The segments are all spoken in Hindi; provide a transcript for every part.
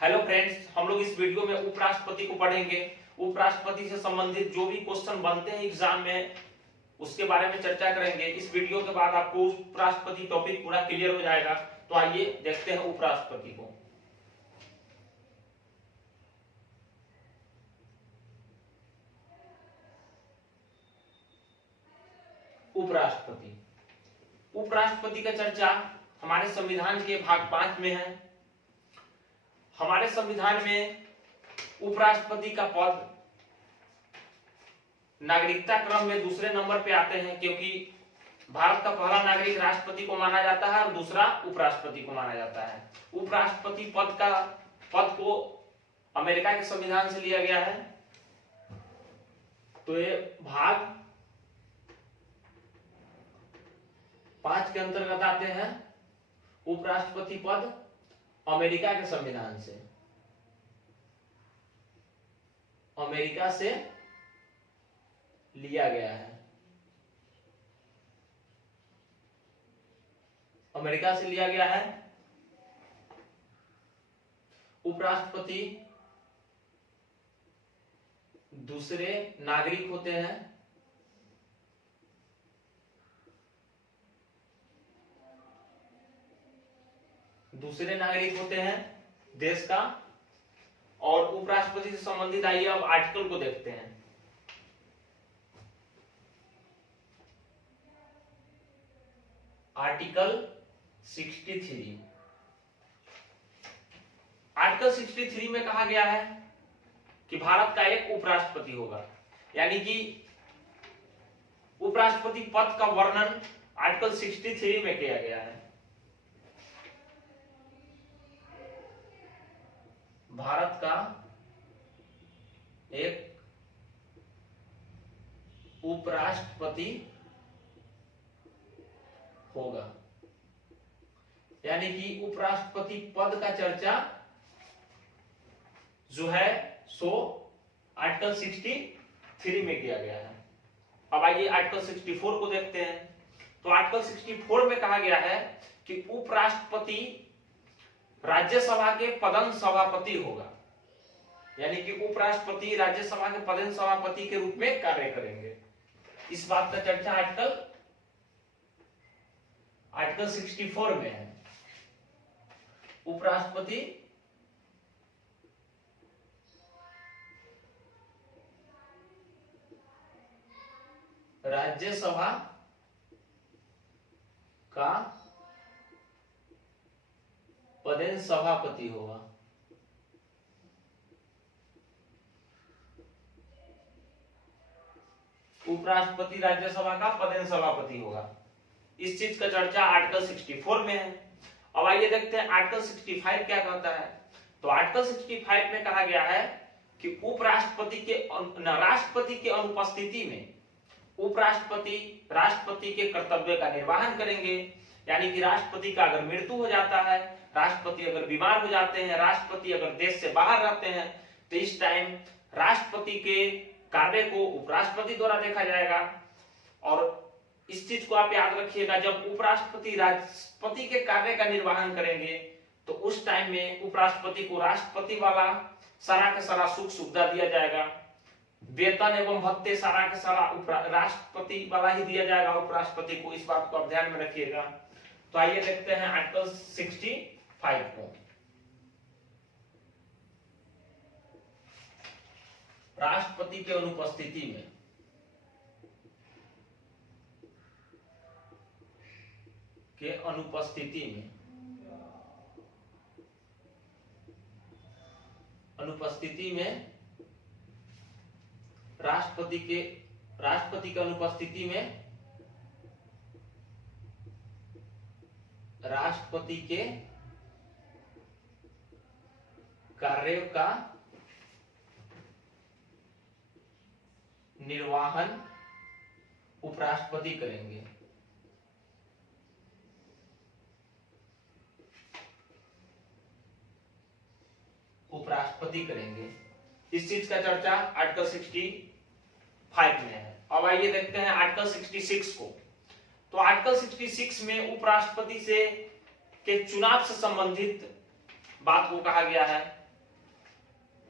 हेलो फ्रेंड्स, हम लोग इस वीडियो में उपराष्ट्रपति को पढ़ेंगे। उपराष्ट्रपति से संबंधित जो भी क्वेश्चन बनते हैं एग्जाम में उसके बारे में चर्चा करेंगे। इस वीडियो के बाद आपको उपराष्ट्रपति टॉपिक पूरा क्लियर हो जाएगा। तो आइए देखते हैं उपराष्ट्रपति को। उपराष्ट्रपति उपराष्ट्रपति का चर्चा हमारे संविधान के भाग 5 में है। हमारे संविधान में उपराष्ट्रपति का पद नागरिकता क्रम में दूसरे नंबर पे आते हैं, क्योंकि भारत का पहला नागरिक राष्ट्रपति को माना जाता है और दूसरा उपराष्ट्रपति को माना जाता है। उपराष्ट्रपति पद को अमेरिका के संविधान से लिया गया है। तो ये भाग 5 के अंतर्गत आते हैं। उपराष्ट्रपति पद अमेरिका के संविधान से, अमेरिका से लिया गया है। अमेरिका से लिया गया है। उपराष्ट्रपति दूसरे नागरिक होते हैं। दूसरे नागरिक होते हैं देश का। और उपराष्ट्रपति से संबंधित आइए अब आर्टिकल को देखते हैं। आर्टिकल 63। आर्टिकल 63 में कहा गया है कि भारत का एक उपराष्ट्रपति होगा, यानी कि उपराष्ट्रपति पद का वर्णन आर्टिकल 63 में किया गया है। भारत का एक उपराष्ट्रपति होगा, यानी कि उपराष्ट्रपति पद का चर्चा जो है सो आर्टिकल 63 में किया गया है। अब आइए आर्टिकल 64 को देखते हैं। तो आर्टिकल 64 में कहा गया है कि उपराष्ट्रपति राज्यसभा के पदन सभापति होगा, यानी कि उपराष्ट्रपति राज्यसभा के पदन सभापति के रूप में कार्य करेंगे। इस बात का चर्चा आर्टिकल 64 में है। उपराष्ट्रपति राज्यसभा का पदेन सभापति होगा। उपराष्ट्रपति राज्यसभा का पदेन सभापति होगा। इस चीज का चर्चा आर्टिकल 64 में है। अब आइए देखते हैं आर्टिकल 65 क्या कहता है। तो आर्टिकल 65 में कहा गया है कि राष्ट्रपति के अनुपस्थिति में उपराष्ट्रपति राष्ट्रपति के कर्तव्य का निर्वहन करेंगे, यानी कि राष्ट्रपति का अगर मृत्यु हो जाता है, राष्ट्रपति अगर बीमार हो जाते हैं, राष्ट्रपति अगर देश से बाहर रहते हैं, तो इस टाइम राष्ट्रपति के कार्य को उपराष्ट्रपति द्वारा देखा जाएगा। और इस चीज को आप याद रखिएगा, जब उपराष्ट्रपति राष्ट्रपति के कार्य का निर्वहन करेंगे तो उस टाइम में उपराष्ट्रपति को राष्ट्रपति वाला सारा का सारा सुख सुविधा दिया जाएगा। वेतन एवं भत्ते सारा का सारा राष्ट्रपति वाला ही दिया जाएगा उपराष्ट्रपति को। इस बात को आप ध्यान में रखिएगा। तो आइए देखते हैं आर्टिकल 65 को। राष्ट्रपति के अनुपस्थिति में राष्ट्रपति की अनुपस्थिति में राष्ट्रपति के कार्य का निर्वहन उपराष्ट्रपति करेंगे। उपराष्ट्रपति करेंगे। इस चीज का चर्चा आर्टिकल 65 में है। अब आइए देखते हैं आर्टिकल 66 को। तो आर्टिकल 66 में उपराष्ट्रपति से के चुनाव से संबंधित बात को कहा गया है।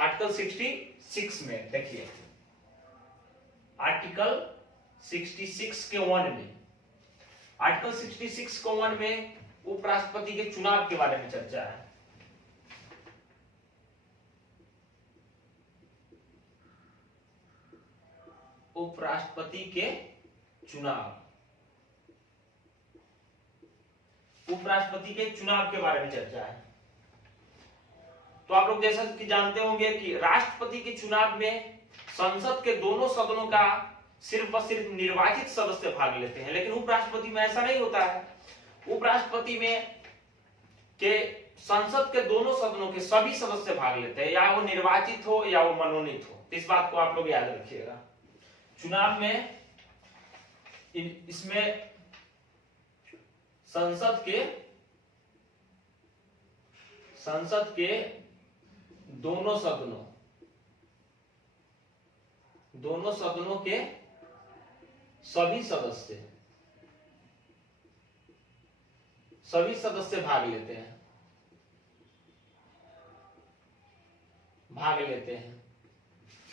आर्टिकल 66 में देखिए, आर्टिकल 66 के 1 में, आर्टिकल 66 के 1 में उपराष्ट्रपति के चुनाव के बारे में चर्चा है। उपराष्ट्रपति के चुनाव, उपराष्ट्रपति के चुनाव के बारे में चर्चा है। तो आप लोग जैसा कि जानते होंगे कि राष्ट्रपति के चुनाव में संसद के दोनों सदनों का सिर्फ और सिर्फ निर्वाचित सदस्य भाग लेते हैं, लेकिन उपराष्ट्रपति में ऐसा नहीं होता है। उपराष्ट्रपति में के संसद के दोनों सदनों के सभी सदस्य भाग लेते हैं, या वो निर्वाचित हो या वो मनोनीत हो। इस बात को आप लोग याद रखिएगा। चुनाव में इसमें संसद के दोनों सदनों के सभी सदस्य भाग लेते हैं,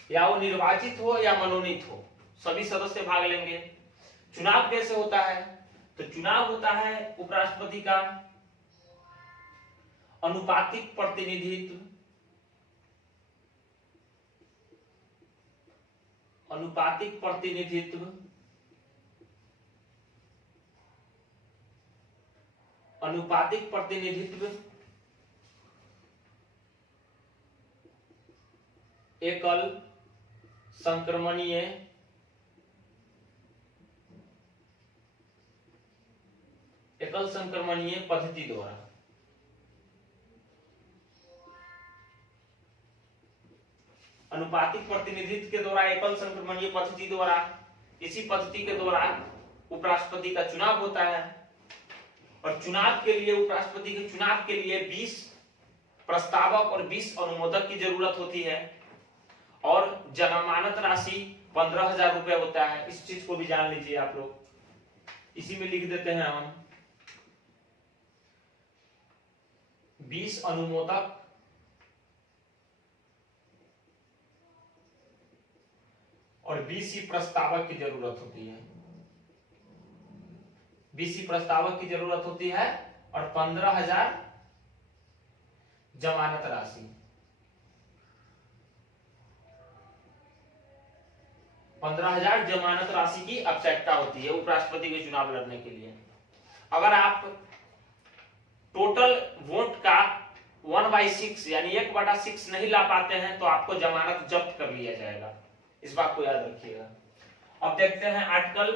या वो निर्वाचित हो या मनोनीत हो, सभी सदस्य भाग लेंगे। चुनाव कैसे होता है? तो चुनाव होता है उपराष्ट्रपति का अनुपातिक प्रतिनिधित्व, एकल संक्रमणीय पद्धति द्वारा। अनुपातिक प्रतिनिधित्व के द्वारा, एकल संक्रमणीय पद्धति द्वारा, इसी पद्धति के द्वारा उपराष्ट्रपति का चुनाव होता है। और चुनाव के लिए, उपराष्ट्रपति के चुनाव के लिए 20 प्रस्तावक और 20 अनुमोदक की जरूरत होती है, और जमानत राशि 15,000 रुपए होता है। इस चीज को भी जान लीजिए आप लोग। इसी में लिख देते हैं हम 20 अनुमोदक और 20 ही प्रस्तावक की जरूरत होती है। 20 ही प्रस्तावक की जरूरत होती है और 15,000 जमानत राशि। 15,000 जमानत राशि की आवश्यकता होती है उपराष्ट्रपति के चुनाव लड़ने के लिए। अगर आप टोटल वोट का 1/6 यानी 1/6 नहीं ला पाते हैं तो आपको जमानत जब्त कर लिया जाएगा। इस बात को याद रखिएगा। अब देखते हैं आर्टिकल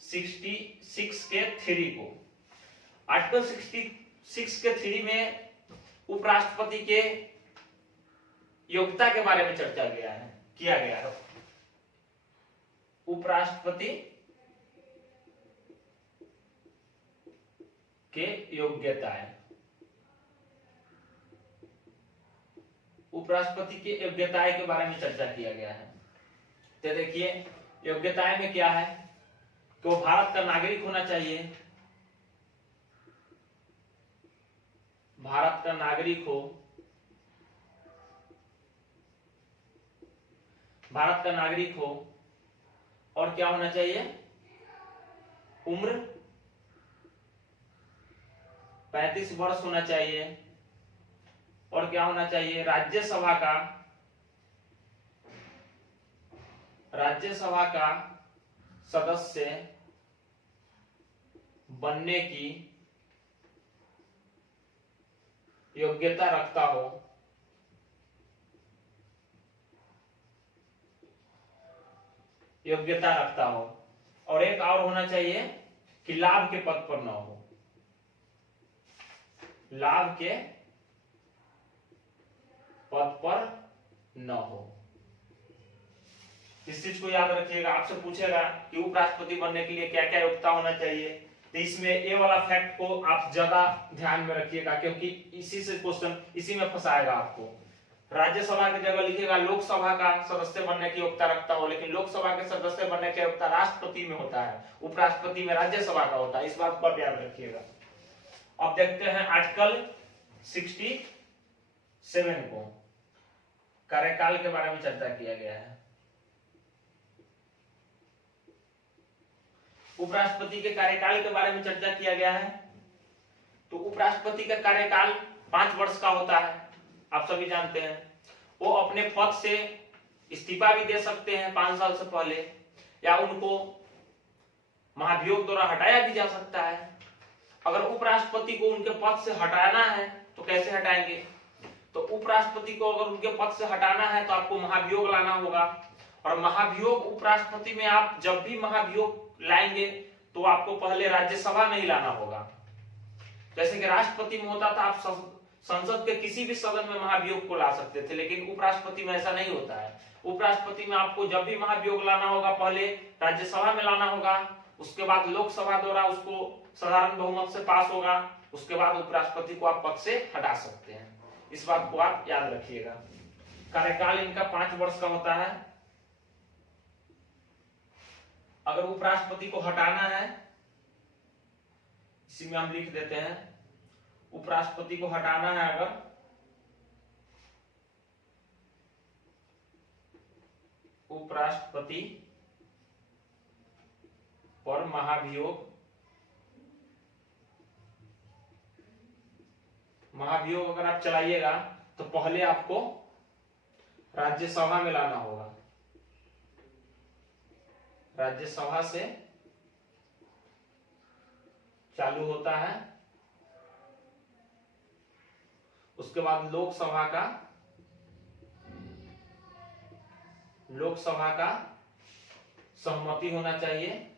66 के 3 को। आर्टिकल 66 के 3 में उपराष्ट्रपति के योग्यता के बारे में चर्चा किया गया है। उपराष्ट्रपति के योग्यताएं, उपराष्ट्रपति की योग्यताएं के बारे में चर्चा किया गया है। तो देखिए योग्यताएं में क्या है कि वो भारत का नागरिक होना चाहिए, भारत का नागरिक हो, भारत का नागरिक हो, और क्या होना चाहिए, उम्र 35 वर्ष होना चाहिए, और क्या होना चाहिए, राज्यसभा का सदस्य बनने की योग्यता रखता हो, और एक और होना चाहिए कि लाभ के पद पर न हो, लाभ के पद पर न हो। इस चीज को याद रखिएगा। आपसे पूछेगा कि उपराष्ट्रपति बनने के लिए क्या क्या योग्यता होना चाहिए, तो इसमें ये वाला फैक्ट को आप ज्यादा ध्यान में रखिएगा, क्योंकि इसी से क्वेश्चन इसी में फंसाएगा आपको। राज्यसभा की जगह लिखिएगा लोकसभा का सदस्य बनने की योग्यता रखता हो, लेकिन लोकसभा के सदस्य बनने की योग्यता राष्ट्रपति में होता है, उपराष्ट्रपति में राज्यसभा का होता है। इस बात पर याद रखिएगा। अब देखते हैं आर्टिकल 7 को कार्यकाल के बारे में चर्चा किया गया है। उपराष्ट्रपति के कार्यकाल के बारे में चर्चा किया गया है। तो उपराष्ट्रपति का कार्यकाल 5 वर्ष का होता है, आप सभी जानते हैं। वो अपने पद से इस्तीफा भी दे सकते हैं 5 साल से पहले, या उनको महाभियोग द्वारा हटाया भी जा सकता है। अगर उपराष्ट्रपति को उनके पद से हटाना है तो कैसे हटाएंगे? तो उपराष्ट्रपति को अगर उनके पद से हटाना है तो आपको महाभियोग लाना होगा, और महाभियोग उपराष्ट्रपति में आप जब भी महाभियोग लाएंगे तो आपको पहले राज्यसभा में ही लाना होगा। जैसे कि राष्ट्रपति में होता था, आप संसद के किसी भी सदन में महाभियोग को ला सकते थे, लेकिन उपराष्ट्रपति में ऐसा नहीं होता है। उपराष्ट्रपति में आपको जब भी महाभियोग लाना होगा पहले राज्यसभा में लाना होगा, उसके बाद लोकसभा द्वारा उसको साधारण बहुमत से पास होगा, उसके बाद उपराष्ट्रपति को आप पद से हटा सकते हैं। इस बात को आप याद रखिएगा। कार्यकाल इनका 5 वर्ष का होता है। अगर उपराष्ट्रपति को हटाना है, इसी में हम लिख देते हैं, उपराष्ट्रपति को हटाना है अगर, उपराष्ट्रपति पर महाभियोग अगर आप चलाइएगा तो पहले आपको राज्यसभा में लाना होगा। राज्यसभा से चालू होता है, उसके बाद लोकसभा का सहमति होना चाहिए,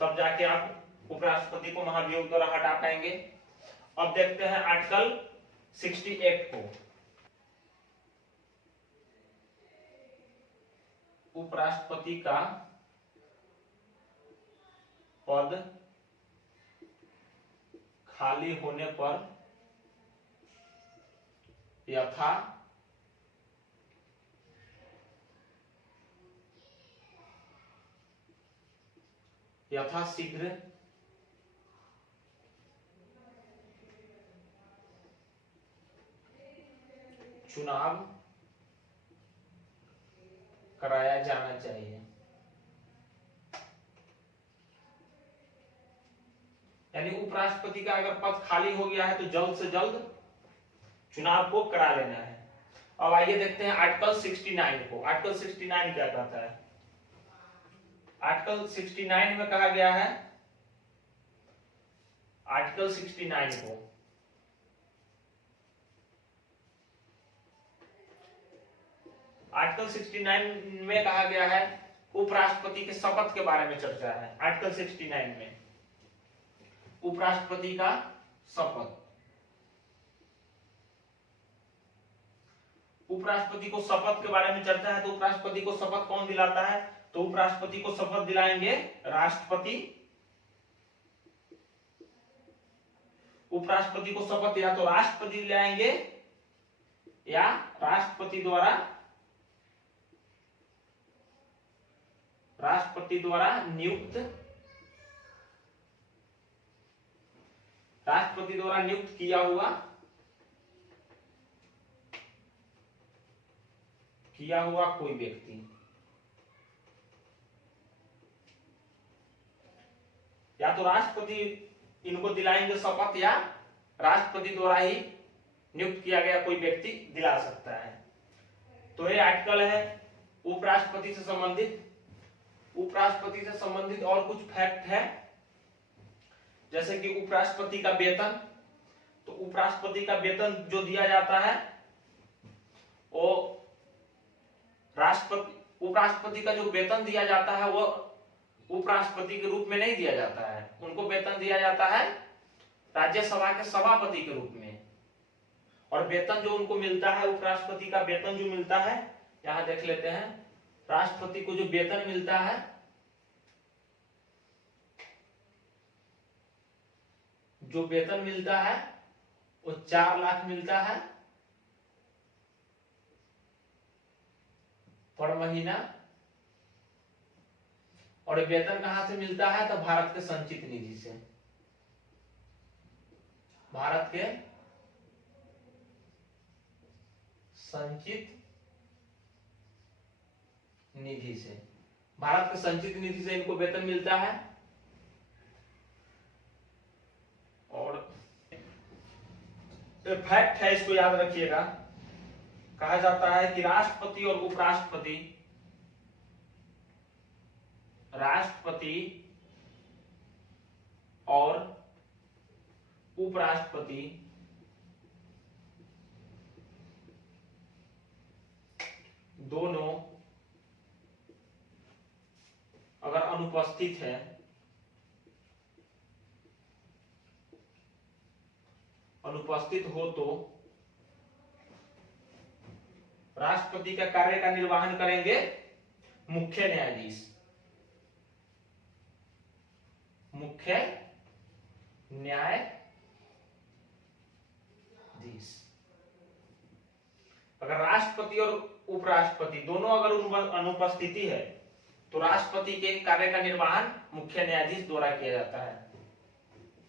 तब जाके आप उपराष्ट्रपति को महाभियोग द्वारा हटा पाएंगे। अब देखते हैं आर्टिकल 68 को। उपराष्ट्रपति का पद खाली होने पर यथाशीघ्र चुनाव कराया जाना चाहिए। यानी उपराष्ट्रपति का अगर पद खाली हो गया है तो जल्द से जल्द चुनाव को करा लेना है। अब आइए देखते हैं आर्टिकल 69 को। आर्टिकल 69 क्या कहता है? आर्टिकल 69 में कहा गया है, आर्टिकल 69 को आर्टिकल 69 में कहा गया है उपराष्ट्रपति के शपथ के बारे में चर्चा है। आर्टिकल 69 में उपराष्ट्रपति का शपथ, उपराष्ट्रपति को शपथ के बारे में चर्चा है। तो उपराष्ट्रपति को शपथ कौन दिलाता है? तो उपराष्ट्रपति को शपथ दिलाएंगे राष्ट्रपति। उपराष्ट्रपति को शपथ या तो राष्ट्रपति दिलाएंगे या राष्ट्रपति द्वारा नियुक्त किया हुआ कोई व्यक्ति, या तो राष्ट्रपति इनको दिलाएंगे शपथ या राष्ट्रपति द्वारा ही नियुक्त किया गया कोई व्यक्ति दिला सकता है। तो ये आर्टिकल है उपराष्ट्रपति से संबंधित। उपराष्ट्रपति से संबंधित और कुछ फैक्ट है, जैसे कि उपराष्ट्रपति का वेतन। तो उपराष्ट्रपति का वेतन जो दिया जाता है वो उपराष्ट्रपति का जो वेतन दिया जाता है वो उपराष्ट्रपति के रूप में नहीं दिया जाता है। उनको वेतन दिया जाता है राज्यसभा के सभापति के रूप में। और वेतन जो उनको मिलता है, उपराष्ट्रपति का वेतन जो मिलता है, यहां देख लेते हैं। राष्ट्रपति को जो वेतन मिलता है वो 4 लाख मिलता है पर महीना। और वेतन कहां से मिलता है? तो भारत के संचित निधि से, भारत के संचित निधि से, भारत के संचित निधि से इनको वेतन मिलता है। और फैक्ट है, इसको याद रखिएगा, कहा जाता है कि राष्ट्रपति और उपराष्ट्रपति, राष्ट्रपति और उपराष्ट्रपति दोनों अगर अनुपस्थित है, अनुपस्थित हो तो राष्ट्रपति का कार्य का निर्वहन करेंगे मुख्य न्यायाधीश, मुख्य न्यायाधीश। अगर राष्ट्रपति और उपराष्ट्रपति दोनों अगर अनुपस्थिति है तो राष्ट्रपति के कार्य का निर्वहन मुख्य न्यायाधीश द्वारा किया जाता है।